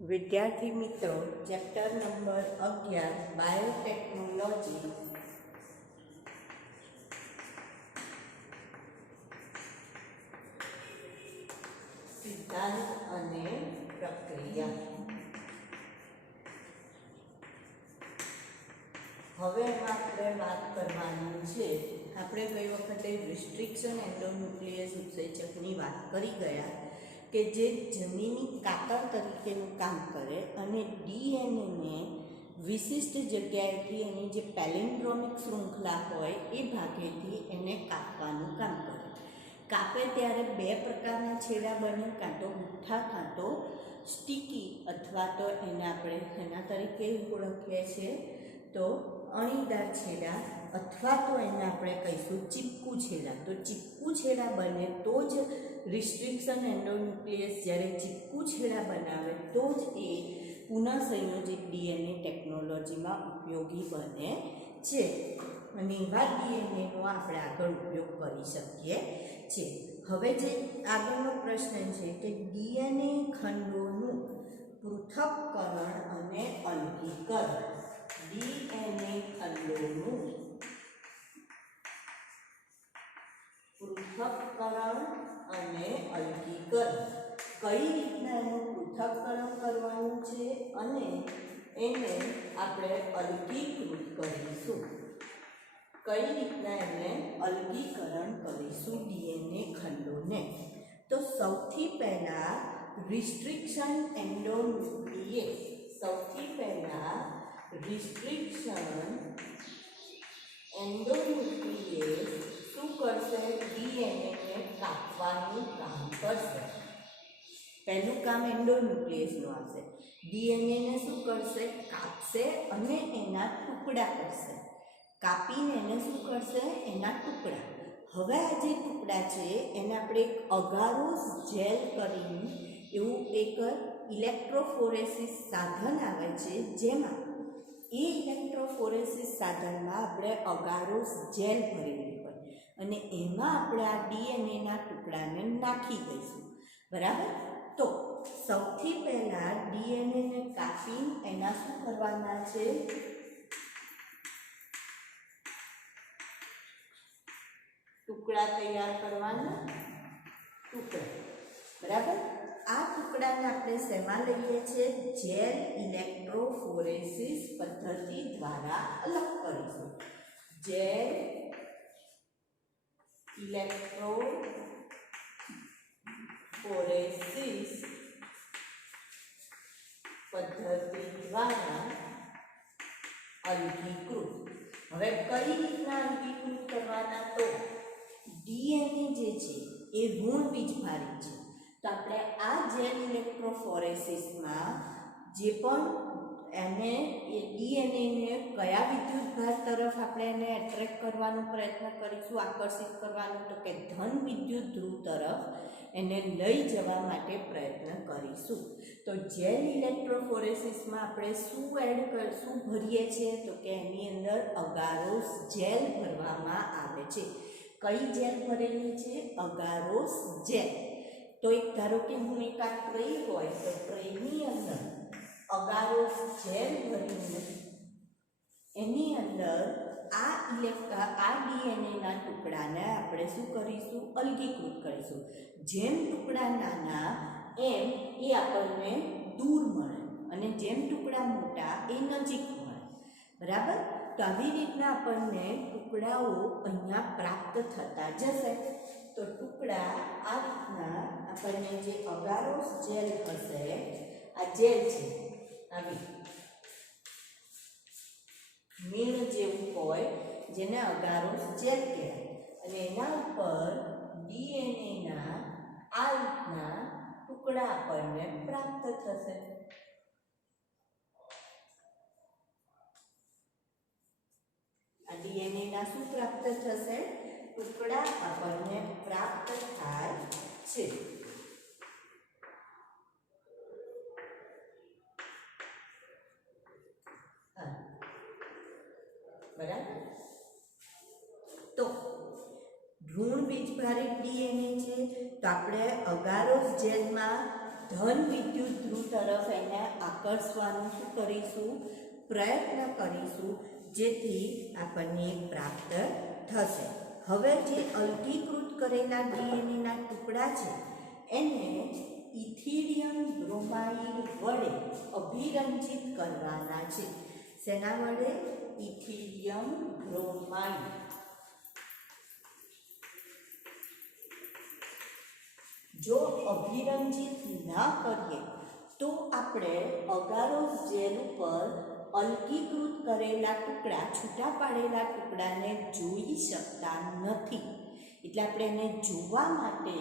विद्यार्थी मित्रों, chapter number 11 biotechnology सिद्धांत अने प्रक्रिया। હવે આપણે વાત કરવાની છે। આપણે ગઈ વખતે રિસ્ટ્રિક્શન એન્ડોન્યુક્લિયસ ઉત્સેચકની વાત કરી ગયા કે જે જમીની કાતર તરીકેનું કામ કરે અને ડીએનએને વિશિષ્ટ જગ્યાએથી એની જે પેલિન્ડ્રોમિક શૃંખલા હોય એ ભાગેથી એને કાપવાનું કામ કરે। કાપે ત્યારે બે પ્રકારના છેડા બને, કાં તો મુઠ્ઠા કાં તો સ્ટીકી, અથવા તો એને આપણે એના તરીકે ઓળખીએ છીએ તો અણીદાર છેડા, અથવા તો એને આપણે કહીશું ચીપકુ છેડા। તો ચીપકુ છેડા બને તો જ રિસ્ટ્રિક્શન એન્ડોન્યુક્લિયસ જ્યારે ચીપકુ છેડા બનાવે તો જ એ પુનઃસંયોજિત ડીએનએ ટેકનોલોજીમાં ઉપયોગી બને છે અને એવા ડીએનએનો આપણે આગળ ઉપયોગ કરી શકીએ છીએ। હવે જે આગળનો પ્રશ્ન છે કે ડીએનએ ખંડોનું પૃથક્કરણ અને અલગીકરણ। ડીએનએ ખંડોનું પૃથક્કરણ અને અલગીકરણ કઈ રીતના એનું પૃથક્કરણ કરવાનું છે અને એને આપણે અલગીકૃત કરીશું, કઈ રીતના એને અલગીકરણ કરીશું ડીએનએ ખંડોને। તો સૌથી પહેલા રિસ્ટ્રિક્શન એન્ડોન્યુક્લિયસ, સૌથી પહેલા રિસ્ટ્રિક્શન એન્ડોન્યુક્લિયસ શું કરશે? ડીએનએને કાપવાનું કામ કરશે। પહેલું કામ એન્ડોન્યુક્લિયસનું આવશે। ડીએનએને શું કરશે? કાપશે અને એના ટુકડા કરશે। કાપીને એને શું કરશે? એના ટુકડા। હવે આ જે ટુકડા છે એને આપણે એક અગારોસ જેલ કરીને એવું એક ઇલેક્ટ્રોફોરેસિસ સાધન આવે છે, જેમાં એ ઇલેક્ટ્રોફોરેસિસ સાધનમાં આપણે અગારોસ જેલ ભરેલી હોય અને એમાં આપણે આ ડીએનએના ટુકડાને નાખી દઈશું, બરાબર। તો સૌથી પહેલાં ડીએનએને કાપી એના શું કરવાના છે? ટુકડા તૈયાર કરવાના, ટુકડા, બરાબર। આ ટુકડાને આપણે શેમાં લઈએ છીએ? જેલ ઇલેક્ટ્રોફોરેસિસ પદ્ધતિ દ્વારા અલગ કરીશું। જેલ ઇલેક્ટ્રોફોરેસિસ પદ્ધતિ દ્વારા અલગીકૃત। હવે કઈ રીતના અલગીકૃત કરવાના? તો ડીએનએ જે છે એ ઋણ બીજભારી છે, તો આપણે આ જેલ ઇલેક્ટ્રોફોરેસિસમાં જે પણ એને એ ડીએનએને કયા વિદ્યુતભાર તરફ આપણે એને એટ્રેક્ટ કરવાનો પ્રયત્ન કરીશું, આકર્ષિત કરવાનું, તો કે ધન વિદ્યુત ધ્રુવ તરફ એને લઈ જવા માટે પ્રયત્ન કરીશું। તો જેલ ઇલેક્ટ્રોફોરેસિસમાં આપણે શું શું ભરીએ છીએ? તો કે એની અંદર અગારોસ જેલ ભરવામાં આવે છે। કઈ જેલ ભરેલી છે? અગારોસ જેલ। તો એક ધારો કે હું એક આ ટ્રે હોય તો ટ્રેની અંદર અગારોસ જેલ ભરીને એની અંદર આ ડીએનએના ટુકડાને આપણે શું કરીશું? અલગીકૃત કરીશું। જેમ ટુકડા નાના એમ એ આપણને દૂર મળે અને જેમ ટુકડા મોટા એ નજીક મળે, બરાબર। તો આવી રીતના આપણને ટુકડાઓ અહીંયા પ્રાપ્ત થતા જશે। તો ટુકડા આ રીતના આપણને જે અગારોસ જેલ હશે, આ જેલ છે આવી મીણ જેવું હોય જેને અગારોસ જેલ કહેવાય અને એના ઉપર ડીએનએના આ રીતના ટુકડા આપણને પ્રાપ્ત થશે। આ ડીએનએના શું પ્રાપ્ત થશે? ટુકડા આપણને પ્રાપ્ત થાય છે। બરાબર। તો ઋણ બીજભારિત ડીએનએ છે, તો આપણે અગારોસ જેલમાં ધન વિદ્યુત ધ્રુવ તરફ એને આકર્ષવાનું શું કરીશું, પ્રયત્ન કરીશું, જેથી આપણને પ્રાપ્ત થશે. હવે જે અલગીકૃત કરેલા ડીએનએના ટુકડા છે એને ઇથિલિયમ બ્રોમાઇડ વડે અભિરંજિત કરવાના છે. શેના વડે? ઇથિલિયમ બ્રોમાઇડ. જો અભિરંજિત ના કરીએ તો આપણે અગારોસ જેલ ઉપર અલગીકૃત કરેલા ટુકડા, છૂટા પાડેલા ટુકડાને જોઈ શકતા નથી. એટલે આપણે એને જોવા માટે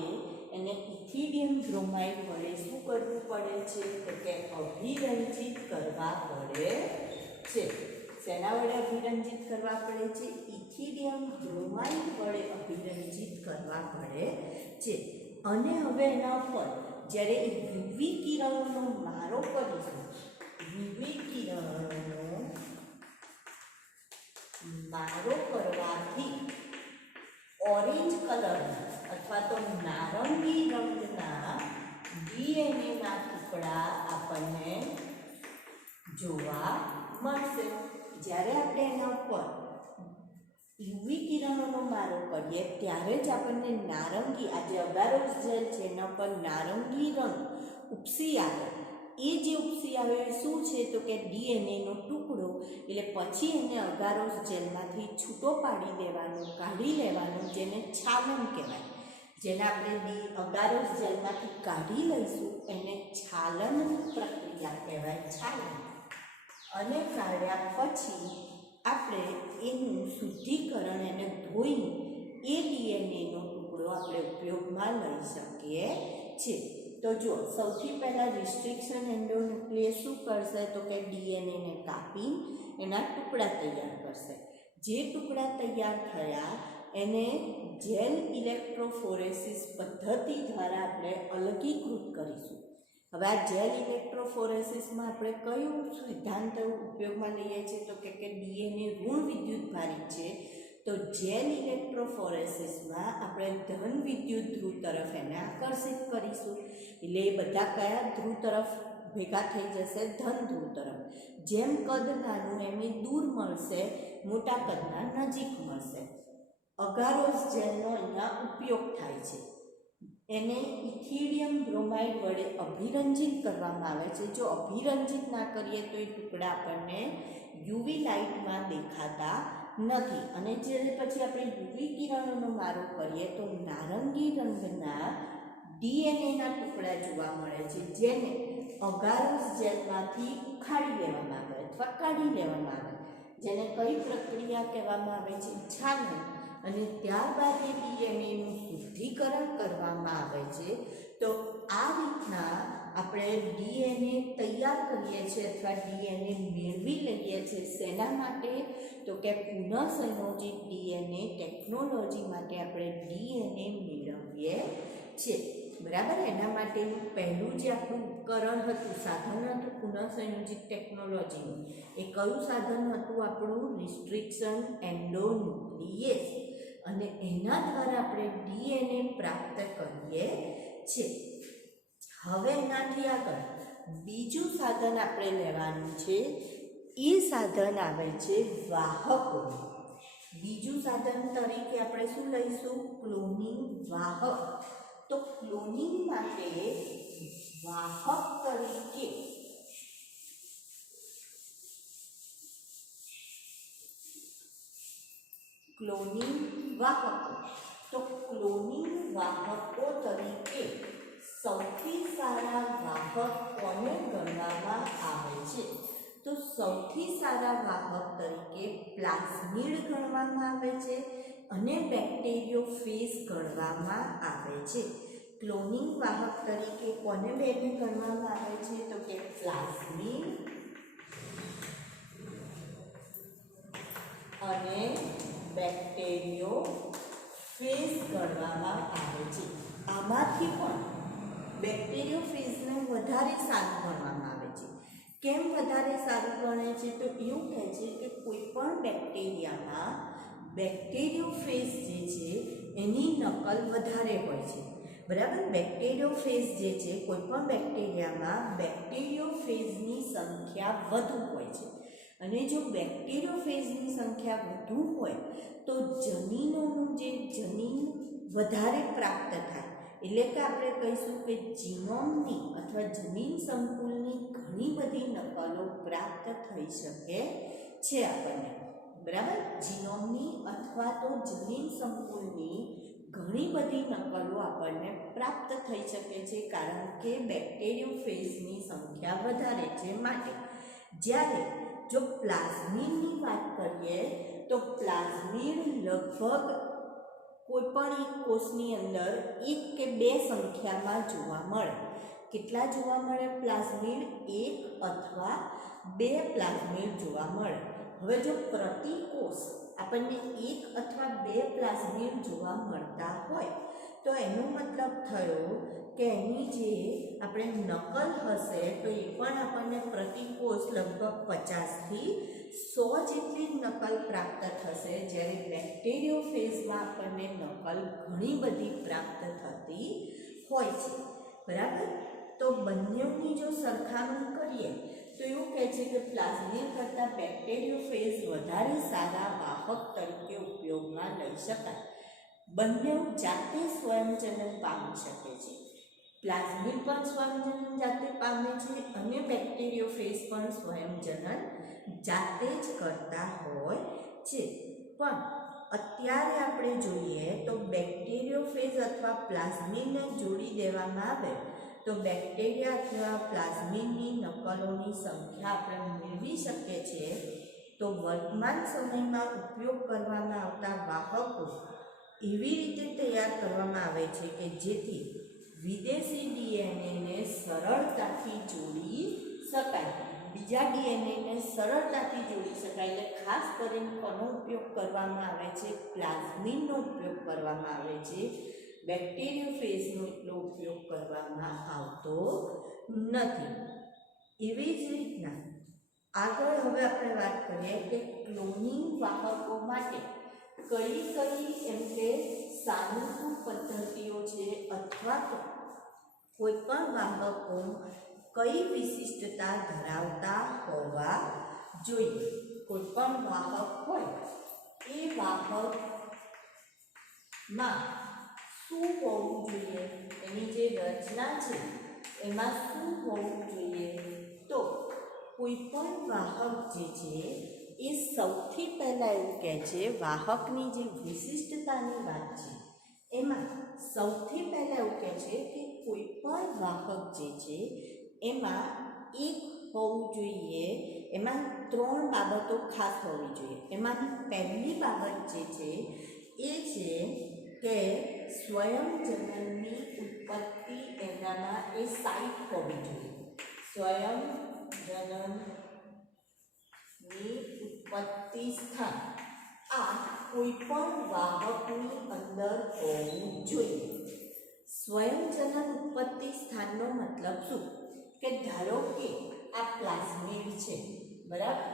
એને ઇથિલિયમ બ્રોમાઇડ વડે શું કરવું પડે છે? તો કે અભિરંજિત કરવા પડે છે. શેના વડે અભિરંજિત કરવા પડે છે? ઇથિલિયમ બ્રોમાઇડ વડે અભિરંજિત કરવા પડે છે. અને હવે એના પર જ્યારે યુવી કિરણોનો મારો કરીશું, યુવી કિરણોનો મારો કરવાથી ઓરેન્જ કલરના અથવા તો નારંગી રંગના ડીએનએના ટુકડા આપણને જોવા મળશે. જ્યારે આપણે એના ઉપર યુવી કિરણોનો મારો કરીએ ત્યારે જ આપણને નારંગી, આ જે અગારોસ જેલ છે એના પર નારંગી રંગ ઉપસી આવે. એ જે ઉપસી આવે શું છે? તો કે ડીએનએનો ટુકડો. એટલે પછી એને અગારોસ જેલમાંથી છૂટો પાડી દેવાનો, કાઢી લેવાનો, જેને છાલન કહેવાય. જેને આપણે અગારોસ જેલમાંથી કાઢી લઈશું એને છાલન પ્રક્રિયા કહેવાય, છાલન. અને કાઢ્યા પછી આપણે એનું શુદ્ધિકરણ, એને ધોઈ એ ડીએનએનો ટુકડો આપણે ઉપયોગમાં લઈ શકીએ છીએ. તો જો સૌથી પહેલાં રિસ્ટ્રિક્શન એન્ડોન્યુક્લિયસ શું કરશે? તો કે ડીએનએને કાપી એના ટુકડા તૈયાર કરશે. જે ટુકડા તૈયાર થયા એને જેલ ઇલેક્ટ્રોફોરેસિસ પદ્ધતિ દ્વારા આપણે અલગીકૃત કરીશું. હવે આ જેલ ઇલેક્ટ્રોફોરેસિસમાં આપણે કયું સિદ્ધાંત ઉપયોગમાં લઈએ છીએ? તો કે ડીએનએ ઋણ વિદ્યુતભારિત છે. તો જેલ ઇલેક્ટ્રોફોરેસિસમાં આપણે ધન વિદ્યુત ધ્રુવ તરફ એને આકર્ષિત કરીશું. એટલે એ બધા કયા ધ્રુવ તરફ ભેગા થઈ જશે? ધન ધ્રુવ તરફ. જેમ કદ નાનું એમ દૂર મળશે, મોટા કદના નજીક મળશે. અગારોસ જેલનો અહીંયા ઉપયોગ થાય છે. એને ઇથિલિયમ બ્રોમાઇડ વડે અભિરંજિત કરવામાં આવે છે. જો અભિરંજિત ના કરીએ તો એ ટુકડા આપણને યુવી લાઇટમાં દેખાતા નથી. અને જ્યારે પછી આપણે યુવી કિરણોનો મારો કરીએ તો નારંગી રંગના ડીએનએના ટુકડા જોવા મળે છે, જેને અગારોસ જેલમાંથી ઉખાડી લેવામાં આવે અથવા કાઢી લેવામાં આવે, જેને કઈ પ્રક્રિયા કહેવામાં આવે છે? છાલન. અને ત્યારબાદ એ ડીએનએનું શુદ્ધિકરણ કરવામાં આવે છે. તો આ રીતના આપણે ડીએનએ તૈયાર કરીએ છીએ અથવા ડીએનએ મેળવી લઈએ છીએ. શેના માટે? તો કે પુનઃસંયોજિત ડીએનએ ટેકનોલોજી માટે આપણે ડીએનએ મેળવીએ છીએ. બરાબર. એના માટેનું પહેલું જે આપણું ઉપકરણ હતું, સાધન હતું પુનઃસંયોજિત ટેકનોલોજીનું, એ કયું સાધન હતું? આપણું રિસ્ટ્રિક્શન એન્ડોન્યુક્લિયસ. અને એના દ્વારા આપણે ડીએનએ પ્રાપ્ત કરીએ છીએ. હવે એનાથી આગળ બીજું સાધન આપણે લેવાનું છે. એ સાધન આવે છે વાહકો. બીજું સાધન તરીકે આપણે શું લઈશું? ક્લોનિંગ વાહક. તો ક્લોનિંગ માટે વાહક તરીકે ક્લોનિંગ વાહકો. તો ક્લોનિંગ વાહકો તરીકે સૌથી સારા વાહક કોને ગણવામાં આવે છે? તો સૌથી સારા વાહક તરીકે પ્લાઝમિડ ગણવામાં આવે છે અને બેક્ટેરિયોફેજ ગણવામાં આવે છે. ક્લોનિંગ વાહક તરીકે કોને બેને ગણવામાં આવે છે? તો કે પ્લાઝમિડ અને બેક્ટેરિયોફેજ ગણવામાં આવે છે. આમાંથી પણ બેક્ટેરિયોફેજને વધારે સારું ગણવામાં આવે છે. કેમ વધારે સારું ગણે છે? તો એવું કહે છે કે કોઈ પણ બેક્ટેરિયામાં બેક્ટેરિયોફેજ જે છે એની નકલ વધારે હોય છે. બરાબર. બેક્ટેરિયોફેજ જે છે, કોઈપણ બેક્ટેરિયામાં બેક્ટેરિયોફેજની સંખ્યા વધુ હોય છે અને જો બેક્ટેરિયોફેજની સંખ્યા વધુ હોય તો જનીનોનું જે જનીન વધારે પ્રાપ્ત થાય, એટલે કે આપણે કહીશું કે જીનોમની અથવા જનીન સંકુલની ઘણી બધી નકલો પ્રાપ્ત થઈ શકે છે આપણને. બરાબર. જીનોમની અથવા તો જનીન સંકુલની ઘણી બધી નકલો આપણને પ્રાપ્ત થઈ શકે છે, કારણ કે બેક્ટેરિયોફેજની સંખ્યા વધારે છે માટે. જ્યારે જો પ્લાઝમિડની વાત કરીએ તો પ્લાઝમિડ લગભગ કોઈપણ એક કોષની અંદર 1 કે 2 સંખ્યામાં જોવા મળે. કેટલા જોવા મળે પ્લાઝમિડ? 1 અથવા 2 પ્લાઝમિડ જોવા મળે. હવે જો પ્રતિ કોષ આપણને 1 અથવા 2 પ્લાઝમિડ જોવા મળતા હોય તો એનો મતલબ થયો કે એની જે આપણે નકલ હશે તો એ પણ આપણને પ્રતિ કોષ લગભગ 50 થી 100 જેટલી નકલ પ્રાપ્ત થશે, જ્યારે બેક્ટેરિયોફેજમાં આપણને નકલ ઘણી બધી પ્રાપ્ત થતી હોય છે. બરાબર. તો બંનેની જો સરખામણી કરીએ તો એવું કહે છે કે પ્લાઝમિડ કરતાં બેક્ટેરિયોફેજ વધારે સારા વાહક તરીકે ઉપયોગમાં લઈ શકાય. બંને જાતે સ્વયંજનન પામી શકે છે. પ્લાઝમિડ પણ સ્વયંજનન જાતે પામે છે અને બેક્ટેરિયોફેજ પણ સ્વયંજનન જાતે જ કરતા હોય છે. પણ અત્યારે આપણે જોઈએ તો બેક્ટેરિયોફેજ અથવા પ્લાઝમિડને જોડી દેવામાં આવે તો બેક્ટેરિયા અથવા પ્લાઝમિડની નકલોની સંખ્યા આપણે મેળવી શકીએ છીએ. તો વર્તમાન સમયમાં ઉપયોગ કરવામાં આવતા વાહકો એવી રીતે તૈયાર કરવામાં આવે છે કે જેથી વિદેશી ડીએનએને સરળતાથી જોડી શકાય, બીજા ડીએનએને સરળતાથી જોડી શકાય. એટલે ખાસ કરીને કોનો ઉપયોગ કરવામાં આવે છે? પ્લાઝમિડનો ઉપયોગ કરવામાં આવે છે. બેક્ટેરિયોફેજનો એટલો ઉપયોગ કરવામાં આવતો નથી. એવી જ રીતના આગળ હવે આપણે વાત કરીએ કે ક્લોનિંગ વાહકો માટે કઈ એમ કે સાનુકૂળ પદ્ધતિઓ છે અથવા તો કોઈ પણ વાહકો કઈ વિશિષ્ટતા ધરાવતા હોવા જોઈએ. કોઈ પણ વાહક હોય એ વાહકમાં શું હોવું જોઈએ, એની જે રચના છે એમાં શું હોવું જોઈએ? તો કોઈ પણ વાહક જે છે એ સૌથી પહેલાં એવું કહે છે, વાહકની જે વિશિષ્ટતાની વાત છે એમાં સૌથી પહેલાં એવું કહે છે કે કોઈ પણ વાહક જે છે એમાં એક હોવું જોઈએ, એમાં 3 બાબતો ખાસ હોવી જોઈએ. એમાંની પહેલી બાબત જે છે એ છે કે સ્વયંજનનની ઉત્પત્તિ એનામાં એ સાઇટ હોવી જોઈએ. સ્વયંજનનની ઉત્પત્તિ સ્થાન આ કોઈ પણ વાહકની અંદર હોવું જોઈએ. સ્વયંજનન ઉત્પત્તિ સ્થાનનો મતલબ શું? કે ધારો કે આ પ્લાઝમિડ છે, બરાબર.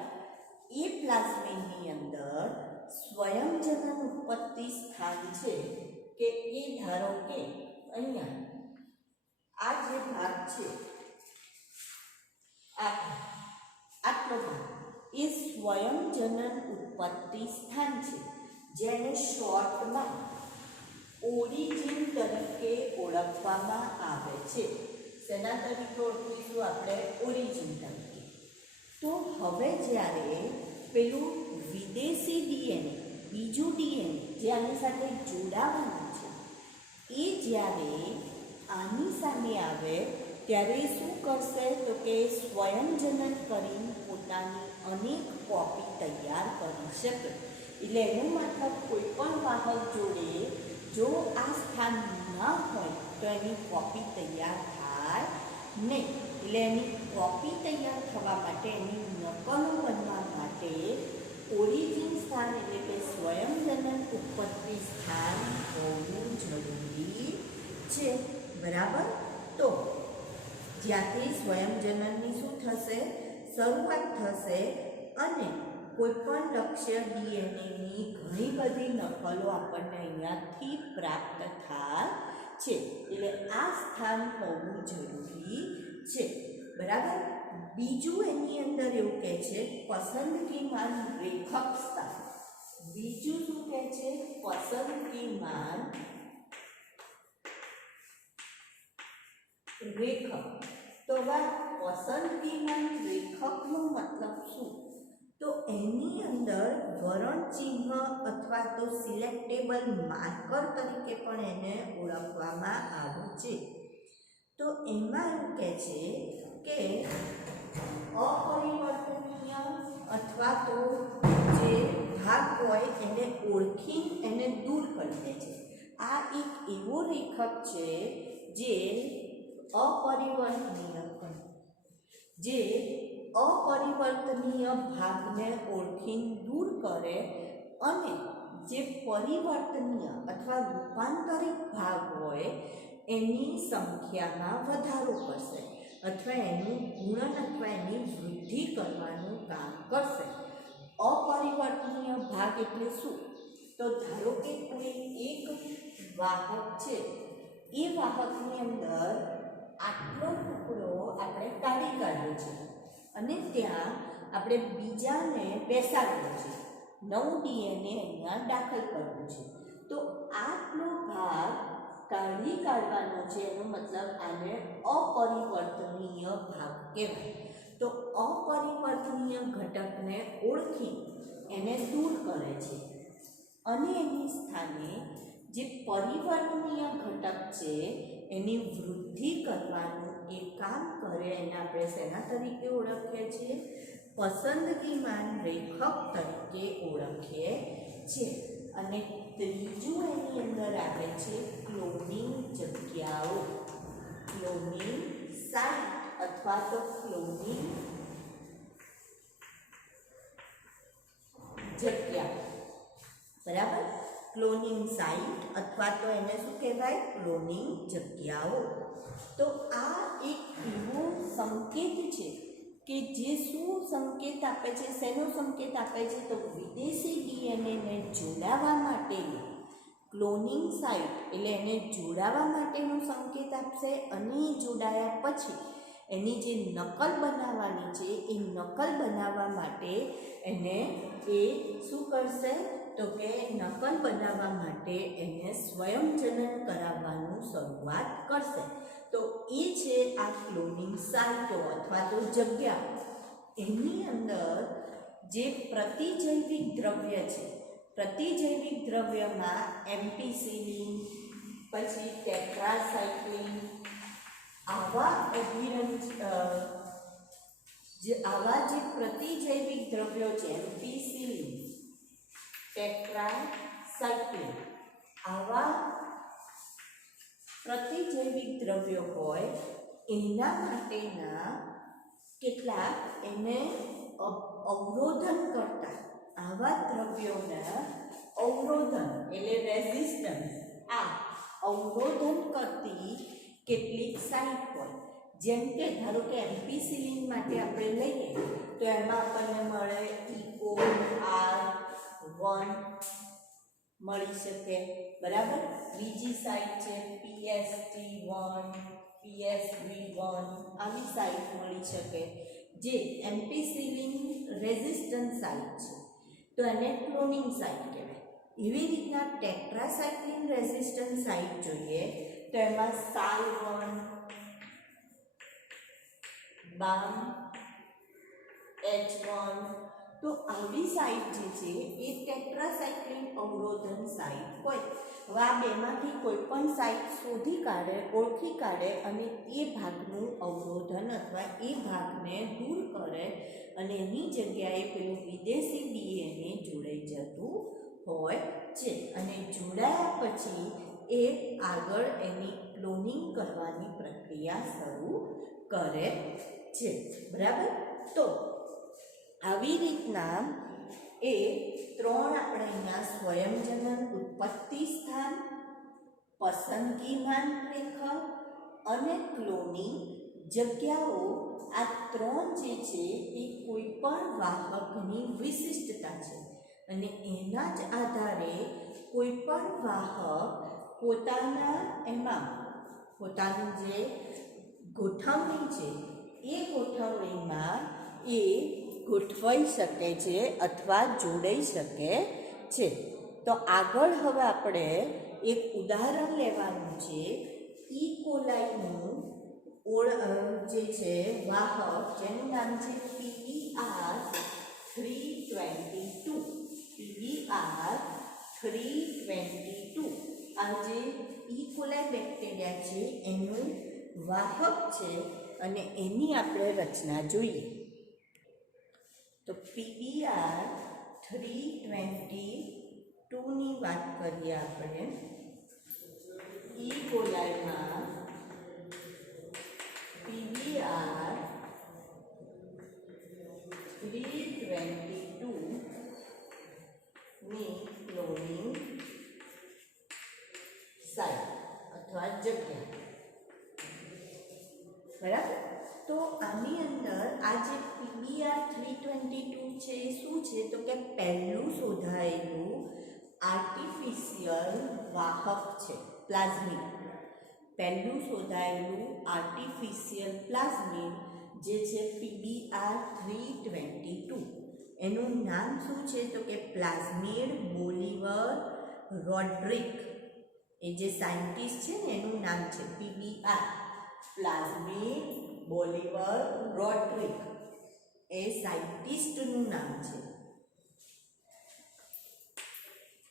એ પ્લાઝમિડની અંદર સ્વયંજનન ઉત્પત્તિ સ્થાન છે કે એ ધારો કે અહીંયા આ જે ભાગ છે આટલો ભાગ એ સ્વયંજનન ઉત્પત્તિ સ્થાન છે, જેને શોર્ટમાં ઓરિજિન તરીકે ઓળખવામાં આવે છે. શેના તરીકે ઓળખીશું આપણે? ઓરિજિન તરીકે. તો હવે જ્યારે પેલું વિદેશી ડીએનએ, બીજું ડીએનએ જે આની સાથે જોડાવાનું છે એ જ્યારે આની સામે આવે ત્યારે શું કરશે? તો કે સ્વયંજનન કરીને પોતાની અનેક કોપી તૈયાર કરી શકે. એટલે એનો મતલબ કોઈ પણ વાહક જોડે જો આ સ્થાન ના હોય તો એની કોપી તૈયાર થાય નહીં. એટલે એની કોપી તૈયાર થવા માટે, એની નકલો બનવા માટે ઓરિજિન સ્થાન એટલે કે સ્વયંજનન ઉત્પત્તિ સ્થાન હોવું જરૂરી છે. બરાબર. તો જ્યાંથી સ્વયંજનનની શું થશે? શરૂઆત થશે અને કોઈ પણ લક્ષ્ય ડીએનએની ઘણી બધી નકલો આપણને અહીંયાથી પ્રાપ્ત થાય છે, એટલે આ સ્થાન હોવું જરૂરી છે. બરાબર. બીજું એની અંદર એવું કહે છે પસંદગીમાન રેખક સ્થાન. બીજું શું કહે છે? પસંદગીમાન રેખક. તો પસંદગીમાન રેખકનો મતલબ શું? તો એની અંદર વરણ ચિહ્ન અથવા તો સિલેક્ટેબલ માર્કર તરીકે પણ એને ઓળખવામાં આવે છે. તો એમાં એવું કહે છે કે અપરિવર્તનીય અથવા તો જે ભાગ હોય એને ઓળખી એને દૂર કરી દે છે. આ એક એવો રેખક છે જે અપરિવર્તનીય ભાગને ઓળખીને દૂર કરે અને જે પરિવર્તનીય અથવા રૂપાંતરિત ભાગ હોય એની સંખ્યામાં વધારો કરશે અથવા એનું ગુણન અથવા એની વૃદ્ધિ કરવાનું કામ કરશે. અપરિવર્તનીય ભાગ એટલે શું? તો ધારો કે કોઈ એક વાહક છે, એ વાહકની અંદર આટલો ટુકડો આપણે કાઢી કાઢ્યો છે અને ત્યાં આપણે બીજાને બેસાડવો છે, નવું ડીએનએ અહીંયા દાખલ કરવું છે. તો આટલો ભાગ કાઢી કાઢવાનો છે, એનો મતલબ આને અપરિવર્તનીય ભાગ કહેવાય. તો અપરિવર્તનીય ઘટકને ઓળખી એને દૂર કરે છે અને એની સ્થાને જે પરિવર્તનીય ઘટક છે એની વૃદ્ધિ કરવાનું એ કામ કરે. એને આપણે શેના તરીકે ઓળખીએ છીએ? પસંદગીમાન રેખક તરીકે ઓળખીએ છીએ. અને ત્રીજું એની અંદર આવે છે ક્લોનિંગ જગ્યાઓ. ક્લોનિંગ સાઇટ અથવા તો ક્લોનિંગ જગ્યા. બરાબર. ક્લોનિંગ સાઇટ અથવા તો એને શું કહેવાય? ક્લોનિંગ જગ્યાઓ. તો આ એક એવો સંકેત છે કે જે શું સંકેત આપે છે? શેનો સંકેત આપે છે? તો વિદેશી ડીએનએને જોડાવા માટે ક્લોનિંગ સાઇટ એટલે એને જોડાવા માટેનો સંકેત આપશે અને જોડાયા પછી એની જે નકલ બનાવવાની છે એ નકલ બનાવવા માટે એને એ શું કરશે? તો કે નકલ બનાવવા માટે એને સ્વયંજનન કરાવવાનું શરૂઆત કરશે. તો એ છે આ ક્લોનિંગ સાઇટો અથવા તો જગ્યા. એની અંદર જે પ્રતિજૈવિક દ્રવ્ય છે, પ્રતિજૈવિક દ્રવ્યમાં એમ્પિસિલિન, પછી ટેટ્રાસાઇક્લિન, આવા જે પ્રતિજૈવિક દ્રવ્યો છે, એમ્પિસિલિન, ટેટ્રાસાઇક્લિન, આવા પ્રતિજૈવિક દ્રવ્યો હોય એના માટેના કેટલાક એને અવરોધન કરતા આવા દ્રવ્યોના અવરોધન એટલે રેઝિસ્ટન્સ, આ અવરોધન કરતી કેટલીક સાઇટ હોય. જેમ કે ધારો કે એમ્પિસિલિન માટે આપણે લઈએ તો એમાં આપણને મળે EcoR1 મળી શકે. બરાબર. બીજી સાઇટ છે PST1, PSB1, આવી સાઇટ મળી શકે જે એમ્પિસિલિન રેઝિસ્ટન્ટ સાઇટ છે. તો એને ક્લોનિંગ સાઇટ કહેવાય. એવી રીતના ટેટ્રાસાઇક્લિન રેઝિસ્ટન્ટ સાઇટ જોઈએ તો એમાં SAL1, BAM, H1, તો આવી સાઇટ જે છે એ ટેટ્રાસાઇક્લિન અવરોધન સાઇટ હોય. હવે આ બેમાંથી કોઈ પણ સાઇટ શોધી કાઢે, ઓળખી કાઢે અને એ ભાગનું અવરોધન અથવા એ ભાગને દૂર કરે અને એની જગ્યાએ પેલું વિદેશી ડીએનએ જોડાઈ જતું હોય છે. અને જોડાયા પછી એ આગળ એની ક્લોનિંગ કરવાની પ્રક્રિયા શરૂ કરે છે. બરાબર. તો આવી રીતના એ ત્રણ આપણે અહીંયા સ્વયંજનન ઉત્પત્તિ સ્થાન, પસંદગીમાન રેખક અને ક્લોનિંગ જગ્યાઓ, આ ત્રણ જે છે એ કોઈ પણ વાહકની વિશિષ્ટતા છે અને એના જ આધારે કોઈ પણ વાહક પોતાના એમાં પોતાનું જે ગોઠવણી છે એ ગોઠવણીમાં એ ગોઠવાઈ શકે છે અથવા જોડાઈ શકે છે. તો આગળ હવે આપણે એક ઉદાહરણ લેવાનું છે. ઈ કોલાઈનું જે છે વાહક જેનું નામ છે PBr 322. PBr 322 આ જે ઈ કોલાઈ બેક્ટેરિયા છે એનું વાહક છે અને એની આપણે રચના જોઈએ. તો PBr 322 ની વાત કરીએ આપણે. ઈ કોલાઈમાં PBr 322 ની ક્લોનિંગ સાઇટ અથવા જગ્યા, બરાબર. તો આની અંદર આ જે PBr 322 છે એ શું છે તો કે પહેલું શોધાયેલું આર્ટિફિશિયલ વાહક છે, પ્લાઝમિડ. પહેલું શોધાયેલું આર્ટિફિશિયલ પ્લાઝમિડ જે છે PBr 322. એનું નામ શું છે તો કે પ્લાઝમિડ બોલિવર રોડ્રિક. એ જે સાયન્ટિસ્ટ છે ને એનું નામ છે PBr પ્લાઝમિડ બોલિવર રોડ્રિક. એ સાયન્ટિસ્ટનું નામ છે.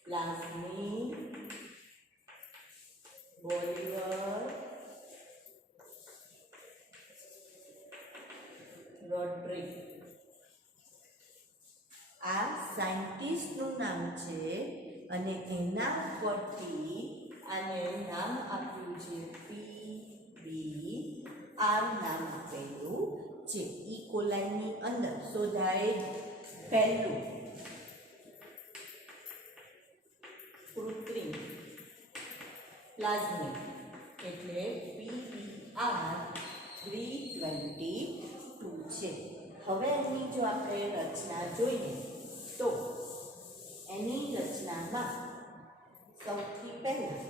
પ્લાઝમિડ બોલિવર રોડ્રિક આ સાયન્ટિસ્ટનું નામ છે અને એના પરથી આને નામ આપ્યું છે PBr નામ આપેલું છે. ઈ કોલાઈની અંદર શોધાયેલ પહેલું કૃત્રિમ પ્લાઝમિડ એટલે PBr 322 છે. હવે એની જો આપણે રચના જોઈએ તો એની રચનામાં સૌથી પહેલા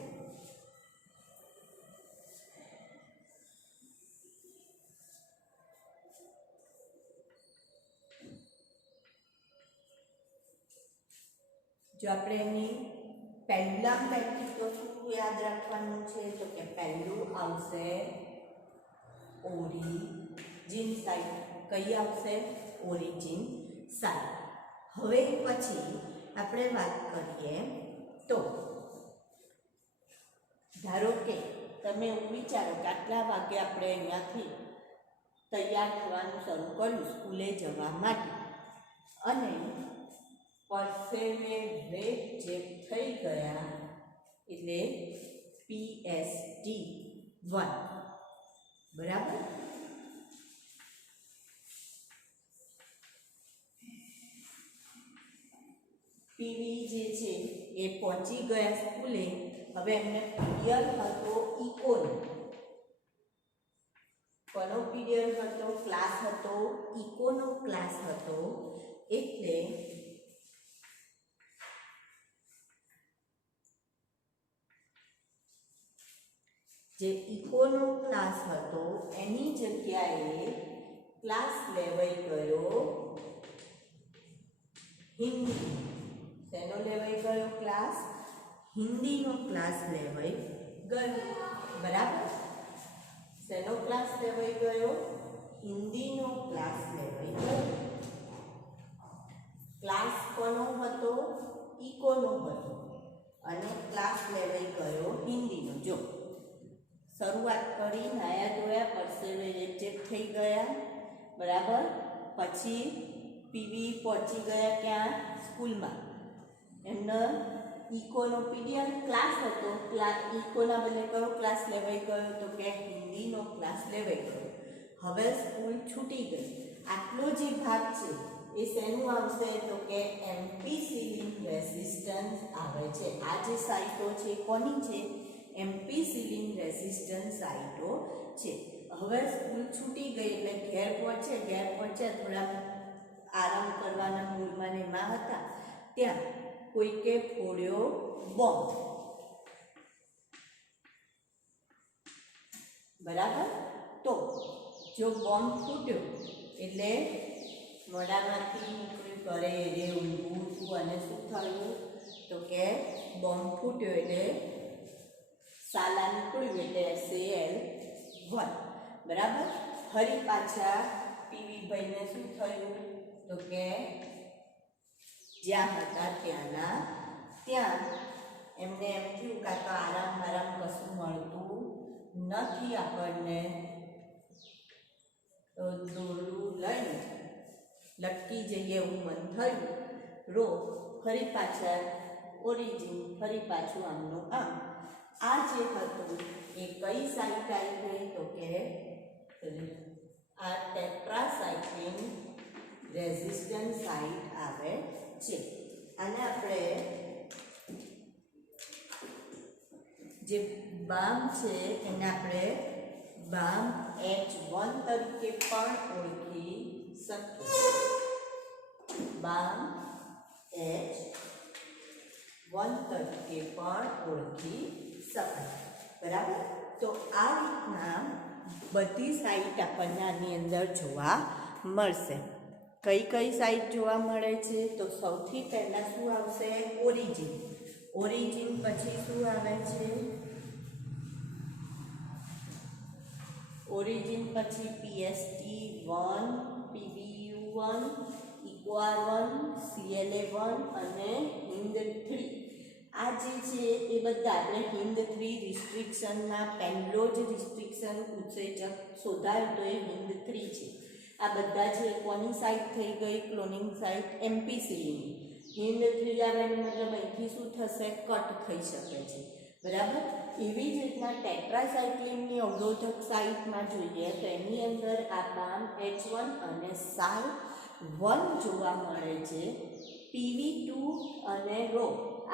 જો આપણે એની પહેલી તો શું યાદ રાખવાનું છે તો કે પહેલું આવશે ઓરિજિન સાઇટ. કઈ આવશે? Origin site. હવે પછી આપણે વાત કરીએ તો ધારો કે તમે એવું વિચારો કે આટલા વાગે આપણે અહીંયાથી તૈયાર થવાનું શરૂ કર્યું સ્કૂલે જવા માટે અને પરસેવે રેટ જે થઈ ગયા એટલે PST1, બરાબર. પીવી જે છે એ પહોંચી ગયા સ્કૂલે. હવે એમને પીરિયડ હતો ઇકોનો. કોનો પીરિયડ હતો? ક્લાસ હતો ઇકોનો ક્લાસ હતો. એટલે જે ઇકોનો ક્લાસ હતો એની જગ્યાએ ક્લાસ લેવાઈ ગયો હિન્દી. શેનો લેવાઈ ગયો ક્લાસ? હિન્દીનો ક્લાસ લેવાઈ ગયો, બરાબર. શેનો ક્લાસ લેવાઈ ગયો? હિન્દીનો ક્લાસ લેવાઈ ગયો. ક્લાસ કોનો હતો? ઇકોનો હતો અને ક્લાસ લેવાઈ ગયો હિન્દીનો. જો શરૂઆત કરી, નાયા ધોયા, પરસેવે રેપઝેપ થઈ ગયા, બરાબર. પછી પીવી પહોંચી ગયા ક્યાં? સ્કૂલમાં. એમનો ઇકોનો પીરિયડ ક્લાસ હતો. ઇકોના બદલે કયો ક્લાસ લેવાઈ ગયો તો કે હિન્દીનો ક્લાસ લેવાઈ ગયો. હવે સ્કૂલ છૂટી ગઈ. આટલો જે ભાગ છે એ શેનું આવશે તો કે એમ્પીસિલિન રેઝિસ્ટન્સ આવે છે. આ જે સાઇટો છે કોની છે? એમ્પીસિલિન રેઝિસ્ટન્સ સાઇટો છે. હવે સ્કૂલ છૂટી ગઈ એટલે ઘેર પહોંચ્યા થોડા આરામ કરવાના મૂડમાં ને એમાં હતા ત્યાં કોઈકે ફોડ્યો બોમ્બ. બરાબર. તો જો બોમ્બ ફૂટ્યો એટલે મોઢામાંથી નીકળ્યું કરે રે ઊંધું હતું અને શું થયું તો કે બોમ્બ ફૂટ્યો એટલે સાલા નીકળ્યું એટલે SaL1. બરાબર. ફરી પાછા પીવી ભાઈને શું થયું તો કે જ્યાં હતા ત્યાંના ત્યાં એમને એમ થયું કાં તો આરામ કશું મળતું નથી આપણને, તો દોરડું લઈને લટકી જઈએ એવું મન થયું. રો ફરી પાછા ઓરિજિન, ફરી પાછું આમનું આમ. આ જે હતું એ કઈ સાઇટ આવી ગઈ તો કે આ ટેટ્રાસાઇક્લિન રેઝિસ્ટન્સ સાઇટ આવે છે. અને આપણે જે બામ છે એને આપણે બામ H1 તરીકે પણ ઓળખી શકીએ. બામ H1 તરીકે પણ ઓળખી શકાય. બરાબર. તો આ રીતના બધી સાઇટ આપણને આની અંદર જોવા મળશે. કઈ કઈ સાઇટ જોવા મળે છે તો સૌથી પહેલાં શું આવશે ઓરિજિન. ઓરિજિન પછી શું આવે છે ઓરિજિન પછી PST1, PBU1, EcoR1, CLA1 અને HindIII. આ જે છે એ બધા આપણે HindIII રિસ્ટ્રિક્શનના પહેલો જ રિસ્ટ્રિક્શન ઉત્સેચક શોધાયો તો એ HindIII છે. આ બધા છે કોની સાઇટ થઈ ગઈ ક્લોનિંગ સાઇટ એમ્પિસિલિન. HindIII આવે મતલબ અહીંથી શું થશે કટ થઈ શકે છે. બરાબર. એવી જ રીતના ટેટ્રાસાઇક્લિનની અવરોધક સાઇટમાં જોઈએ તો એની અંદર આ બામ H1 અને SAL1 જોવા મળે છે. PV2 અને રો.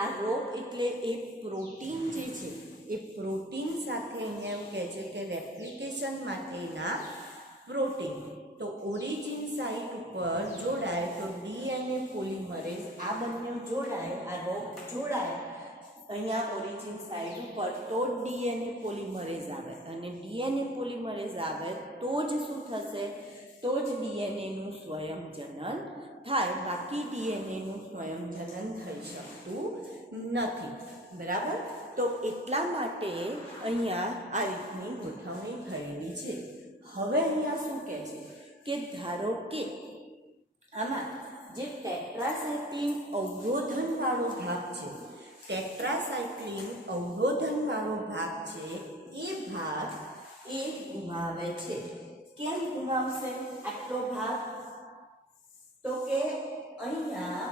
આ રો એટલે એ પ્રોટીન જે છે એ પ્રોટીન સાથે એને એમ કહે છે કે રેપ્લિકેશન માટેના પ્રોટીન. તો ઓરિજિન સાઇટ ઉપર જોડાય તો DNA પોલિમરેઝ આ બંને જોડાય, આ રો જોડાય અહીંયા ઓરિજિન સાઇટ ઉપર તો DNA પોલિમરેઝ આવે. અને DNA પોલિમરેઝ આવે તો જ શું થશે તો જ DNAનું સ્વયંજનન થાય. બાકી DNAનું સ્વયંજનન થઈ શકતું નથી. બરાબર. તો એટલા માટે અહીંયા આ રીતની ગોઠવણી થયેલી છે. હવે અહીંયા શું કહે છે કે ધારો કે આમાં જે ટેટ્રાસાઇક્લિન અવરોધનવાળો ભાગ છે, ટેટ્રાસાઇક્લિન અવરોધનવાળો ભાગ છે એ ભાગ એ ગુમાવે છે. કેમ ગુમાવશે આટલો ભાગ તો કે અહીંયા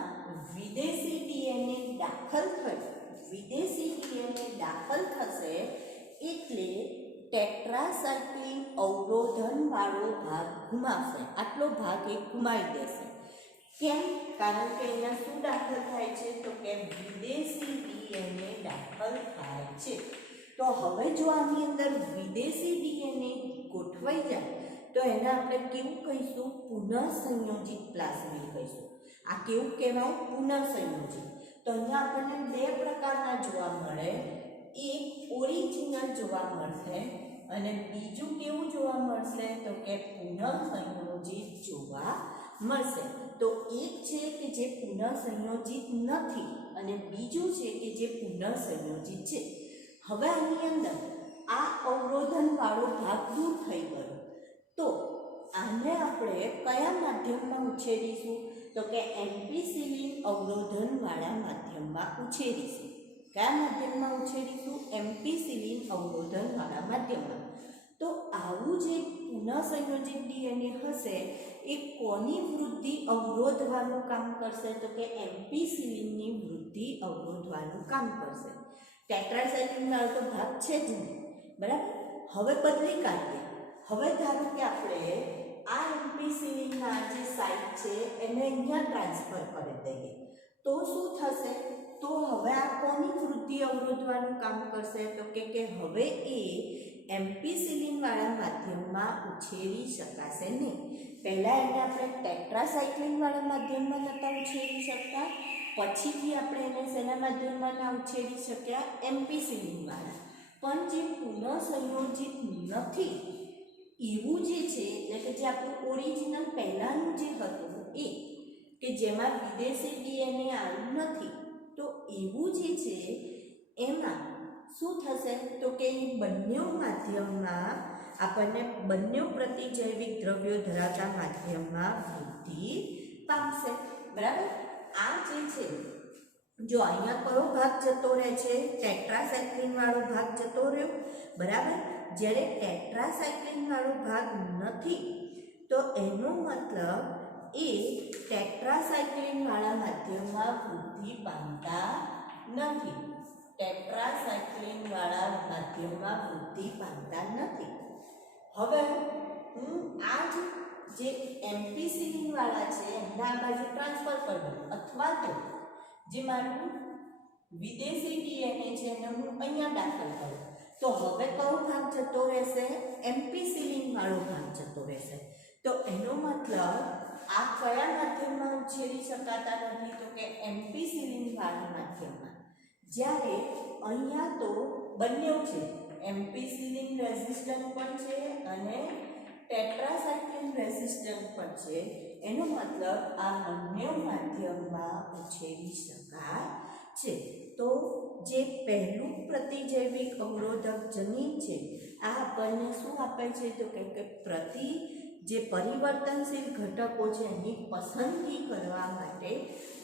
વિદેશી DNA દાખલ થશે એટલે ટેટ્રાસાઇક્લિન અવરોધનવાળો ભાગ ગુમાવશે. આટલો ભાગ એ ગુમાવી દેશે. કેમ? કારણ કે અહીંયા શું દાખલ થાય છે તો કે વિદેશી DNA દાખલ થાય છે. તો હવે જો આની અંદર વિદેશી DNA ગોઠવાઈ જાય તો એને આપણે કેવું કહીશું પુનઃસંયોજિત પ્લાઝમિડ કહીશું. આ કેવું કહેવાય પુનઃસંયોજિત. તો અહીંયા આપણને બે પ્રકારના જોવા મળે. એક ઓરિજિનલ જોવા મળશે અને બીજું કેવું જોવા મળશે તો કે પુનઃસંયોજિત જોવા મળશે. તો એક છે કે જે પુનઃસંયોજિત નથી અને બીજું છે કે જે પુનઃસંયોજિત છે. હવે આની અંદર આ અવરોધનવાળો ભાગ દૂર થઈ ગયો તો આને આપણે કયા માધ્યમમાં ઉછેરીશું તો કે એમ્પિસિલિન અવરોધનવાળા માધ્યમમાં ઉછેરીશું. કયા માધ્યમમાં ઉછેરીશું? એમ્પિસિલિન અવરોધનવાળા માધ્યમમાં. તો આવું જે પુનઃસંયોજિત DNA હશે એ કોની વૃદ્ધિ અવરોધવાનું કામ કરશે તો કે એમ્પિસિલિનની વૃદ્ધિ અવરોધવાનું કામ કરશે. ટેટ્રાસાઇક્લિન વાળો તો ભાગ છે જ નહીં. બરાબર. હવે બદલી કાઢીએ. હવે ધારો કે આપણે આ એમ્પિસિલિનના જે સાઇટ છે એને અહીંયા ટ્રાન્સફર કરી દઈએ તો શું થશે તો હવે આ કોની વૃદ્ધિ અવરોધવાનું કામ કરશે તો કે હવે એ એમ્પિસિલિન વાળા માધ્યમમાં ઉછેરી શકાશે નહીં. પહેલાં એને આપણે ટેટ્રાસાઇક્લિન વાળા માધ્યમમાં નહોતા ઉછેરી શકતા, પછીથી આપણે એને શેના માધ્યમમાં ના ઉછેરી શક્યા એમ્પિસિલિન વાળા. પણ જે પુનઃસંયોજિત નથી એવું જે છે, એટલે કે જે આપણું ઓરિજિનલ પહેલાંનું જે હતું એ કે જેમાં વિદેશી ડીએનએ આવ્યું નથી, તો એવું જે છે એમાં શું થશે તો કે બંને માધ્યમમાં આપણને બંને પ્રતિજૈવિક દ્રવ્યો ધરાવતા માધ્યમમાં વૃદ્ધિ પામશે. બરાબર. આ જે છે જો અહીંયા કયો ભાગ જતો રહે છે, ટેટ્રાસાઇક્લિન વાળો ભાગ જતો રહ્યો. બરાબર. જ્યારે ટેટ્રાસાઇક્લિન વાળો ભાગ નથી તો એનો મતલબ એ ટેટ્રાસાઇક્લિન વાળા માધ્યમમાં વૃદ્ધિ પામતા નથી. ટેટ્રાસાઇક્લિન વાળા માધ્યમમાં વૃદ્ધિ પામતા નથી. હવે હું આ જે એમ્પિસિલિન વાળા છે એમને આ બાજુ ટ્રાન્સફર કરી દઉં, અથવા તો જે મારું વિદેશી ડીએનએ છે એને હું અહીંયા દાખલ કરું, તો હવે કયો ભાગ જતો રહેશે, એમ્પિસિલિન વાળો ભાગ જતો રહેશે. તો એનો મતલબ આ કયા માધ્યમમાં ઉછેરી શકાતા નથી, તો કે એમ્પિસિલિન વાળા માધ્યમમાં. જ્યારે અહીંયા તો બંને છે, એમ્પિસિલિન રેઝિસ્ટન્ટ પણ છે અને ટેટ્રાસાઇક્લિન રેઝિસ્ટન્ટ પણ છે. એનો મતલબ આ બંને માધ્યમમાં ઉછેરી શકાય છે. તો જે પહેલું પ્રતિજૈવિક અવરોધક જનીન છે આ આપણને શું આપે છે, તો કે જે પરિવર્તનશીલ ઘટકો છે એની પસંદગી કરવા માટે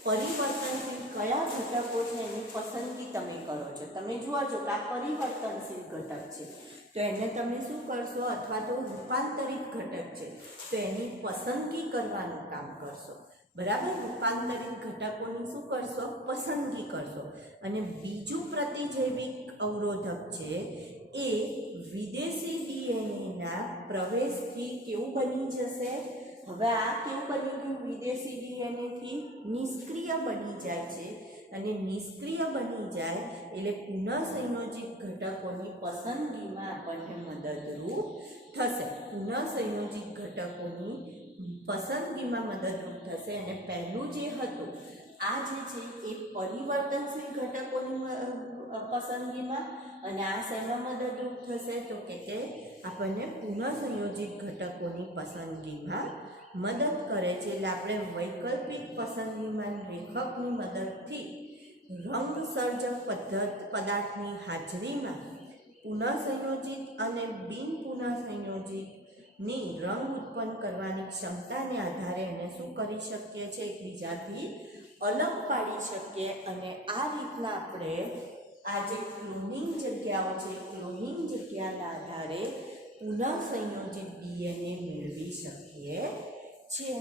પરિવર્તનશીલ કયા ઘટકો છે એની પસંદગી તમે કરો છો. તમે જુઓ છો કે આ પરિવર્તનશીલ ઘટક છે તો એને તમે શું કરશો, અથવા તો રૂપાંતરિત ઘટક છે તો એની પસંદગી કરવાનું કામ કરશો. બરાબર. રૂપાંતરિત ઘટકોની શું કરશો, પસંદગી કરશો. અને બીજું પ્રતિજૈવિક અવરોધક છે એ વિદેશી ડીએનએના પ્રવેશથી કેવું બની જશે, હવે આ કેવું બની ગયું, વિદેશી ડીએનએથી નિષ્ક્રિય બની જાય છે. અને નિષ્ક્રિય બની જાય એટલે પુનઃસંયોજિત ઘટકોની પસંદગીમાં આપણને મદદરૂપ થશે. પુનઃસંયોજિત ઘટકોની પસંદગીમાં મદદરૂપ થશે. અને પહેલું જે હતું આ જે છે એ પરિવર્તનશીલ ઘટકોની પસંદગીમાં, અને આ શેમાં મદદરૂપ થશે તો કે તે આપણને પુનઃસંયોજિત ઘટકોની પસંદગીમાં મદદ કરે છે. એટલે આપણે વૈકલ્પિક પસંદગીમાં લેખકની મદદથી રંગ સર્જક પદાર્થની હાજરીમાં પુનઃસંયોજિત અને બિન પુનઃસંયોજિતની રંગ ઉત્પન્ન કરવાની ક્ષમતાને આધારે એને શું કરી શકીએ છીએ, એકબીજાથી અલગ પાડી શકીએ. અને આ રીતના આપણે આ જે ક્લોનિંગ જગ્યાઓ છે ક્લોનિંગ જગ્યાના આધારે પુનઃસંયોજિત ડીએનએ મેળવી શકીએ છીએ.